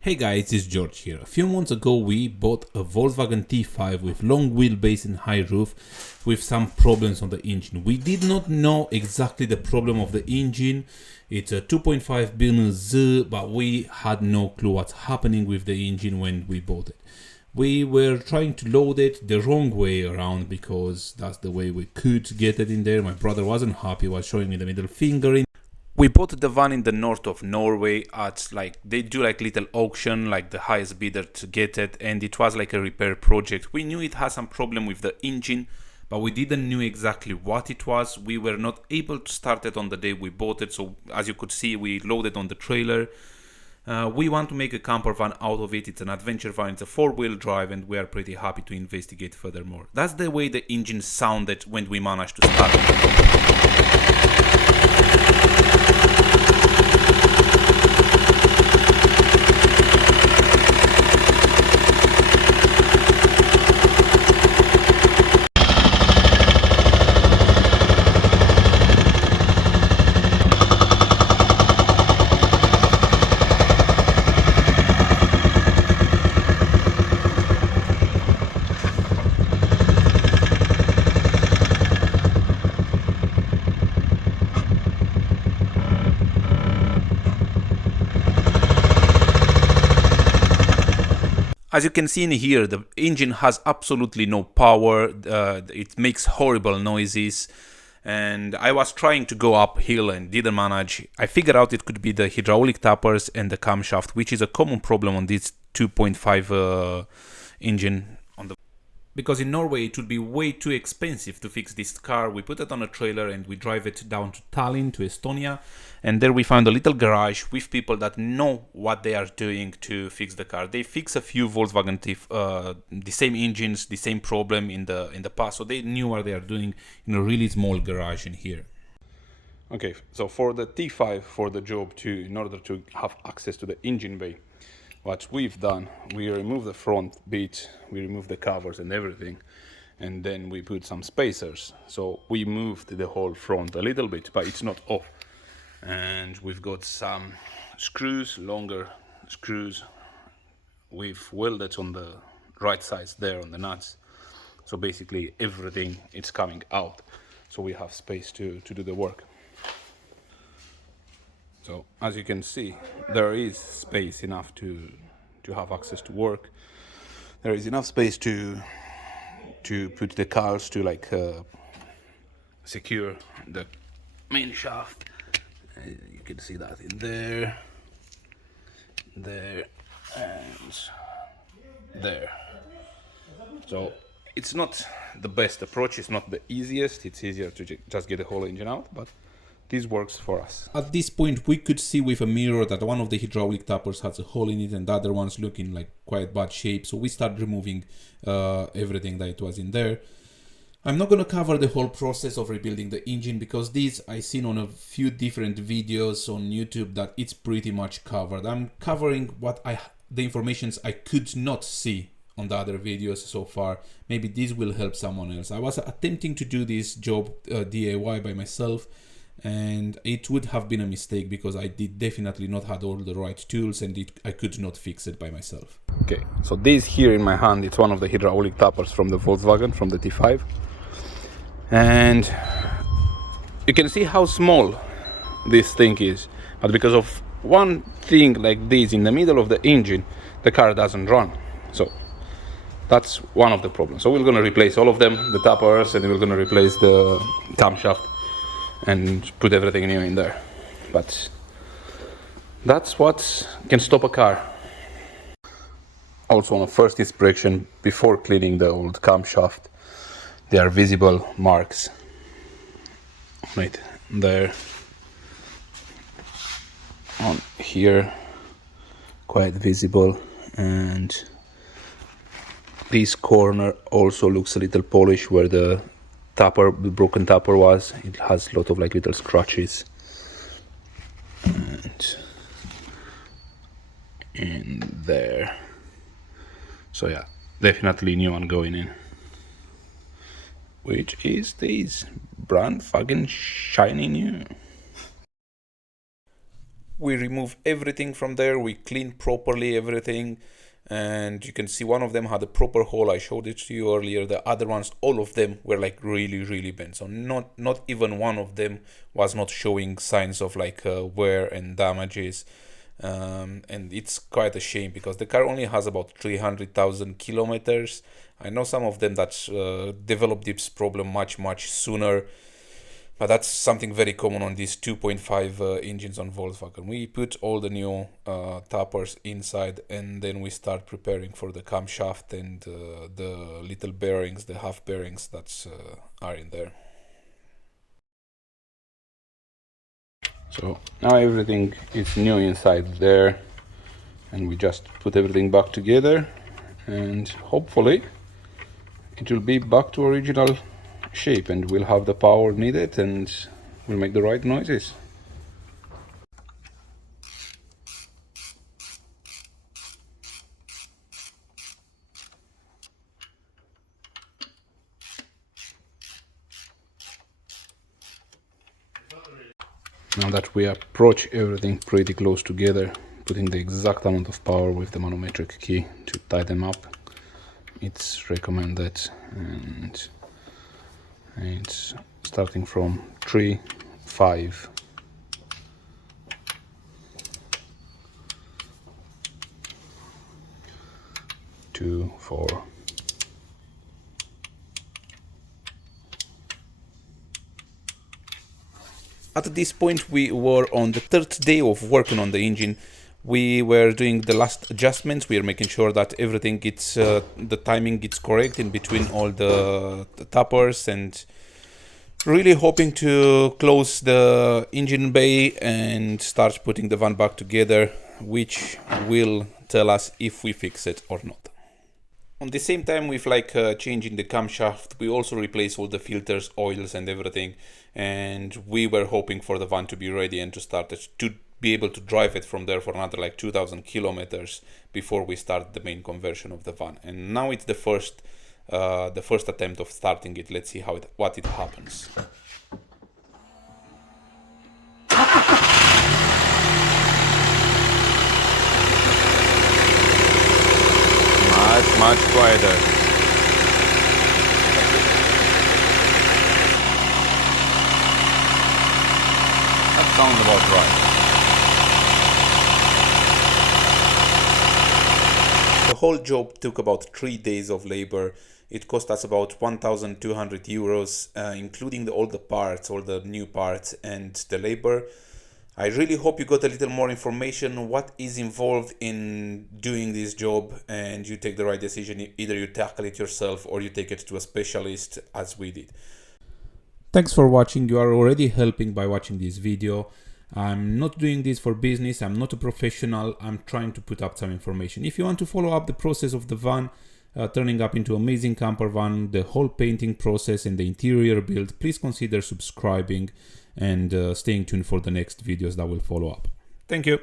Hey guys, it's George here. A few months ago we bought a Volkswagen T5 with long wheelbase and high roof with some problems on the engine. We did not know exactly the problem of the engine. It's a 2.5 BNZ, but we had no clue what's happening with the engine when we bought it. We were trying to load it the wrong way around because that's the way we could get it in there. My brother wasn't happy, was showing me the middle finger. We bought the van in the north of Norway at they do little auction, the highest bidder to get it, and it was like a repair project. We knew it had some problem with the engine, but we didn't know exactly what it was. We were not able to start it on the day we bought it, so as you could see, we loaded on the trailer. We want to make a camper van out of it. It's an adventure van, it's a 4-wheel drive, and we are pretty happy to investigate furthermore. That's the way the engine sounded when we managed to start it. As you can see in here, the engine has absolutely no power, it makes horrible noises, and I was trying to go uphill and didn't manage. I figured out it could be the hydraulic tappers and the camshaft, which is a common problem on this 2.5 engine. Because in Norway it would be way too expensive to fix this car. We put it on a trailer and we drive it down to Tallinn, to Estonia, and there we found a little garage with people that know what they are doing to fix the car. They fix a few Volkswagen the same engines, the same problem in the past, so they knew what they are doing in a really small garage in here. Okay, so for the T5, for the job in order to have access to the engine bay, what we've done, we remove the front bit, we remove the covers and everything, and then we put some spacers. So we moved the whole front a little bit, but it's not off. And we've got some screws, longer screws, we've welded on the right sides there on the nuts. So basically everything is coming out, so we have space to do the work. So as you can see, there is space enough to have access to work. There is enough space to put the cars to secure the main shaft. You can see that in there, and there. So it's not the best approach, it's not the easiest. It's easier to just get the whole engine out, but this works for us. At this point we could see with a mirror that one of the hydraulic tappers has a hole in it and the other one's looking like quite bad shape, so we start removing everything that was in there. I'm not going to cover the whole process of rebuilding the engine because these I seen on a few different videos on YouTube that it's pretty much covered. I'm covering the informations I could not see on the other videos so far. Maybe this will help someone else. I was attempting to do this job DIY by myself, and it would have been a mistake because I did definitely not had all the right tools, and I could not fix it by myself. Okay, so this here in my hand, it's one of the hydraulic tappers from the Volkswagen, from the T5, and you can see how small this thing is, but because of one thing like this in the middle of the engine, the car doesn't run. So that's one of the problems. So we're going to replace all of them, the tappers, and we're going to replace the camshaft and put everything new in there. But that's what can stop a car. Also on a first inspection, before cleaning the old camshaft, there are visible marks right there, on here, quite visible, and this corner also looks a little polished where the broken tapper was. It has a lot of little scratches, and in there. So yeah, definitely new one going in, which is this brand fucking shiny new. We remove everything from there, we clean properly everything, and you can see one of them had a proper hole. I showed it to you earlier. The other ones, all of them were like really bent, so not even one of them was not showing signs of like wear and damages. And it's quite a shame because the car only has about 300,000 kilometers. I know some of them that developed this problem much sooner, but that's something very common on these 2.5 engines on Volkswagen. We put all the new tappers inside, and then we start preparing for the camshaft and the little bearings, the half bearings that are in there. So now everything is new inside there, and we just put everything back together, and hopefully it will be back to original shape and we'll have the power needed and we'll make the right noises. Now that we approach everything pretty close together, putting the exact amount of power with the manometric key to tighten up, it's recommended, and it's starting from 3, 5, 2, 4. At this point we were on the 3rd day of working on the engine. We were doing the last adjustments. We are making sure that everything gets, the timing gets correct in between all the tappers, and really hoping to close the engine bay and start putting the van back together, which will tell us if we fix it or not. On the same time with like changing the camshaft, we also replace all the filters, oils and everything, and we were hoping for the van to be ready and to start it, to be able to drive it from there for another like 2,000 kilometers before we start the main conversion of the van. And now it's the first attempt of starting it. Let's see what it happens. Much quieter. That sounds about right. The whole job took about 3 days of labor. It cost us about 1,200 euros, including all the parts, all the new parts and the labor. I really hope you got a little more information what is involved in doing this job, and you take the right decision. Either you tackle it yourself or you take it to a specialist, as we did. Thanks for watching. You are already helping by watching this video. I'm not doing this for business. I'm not a professional. I'm trying to put up some information. If you want to follow up the process of the van, turning up into amazing camper van, the whole painting process and the interior build, please consider subscribing and staying tuned for the next videos that will follow up. Thank you.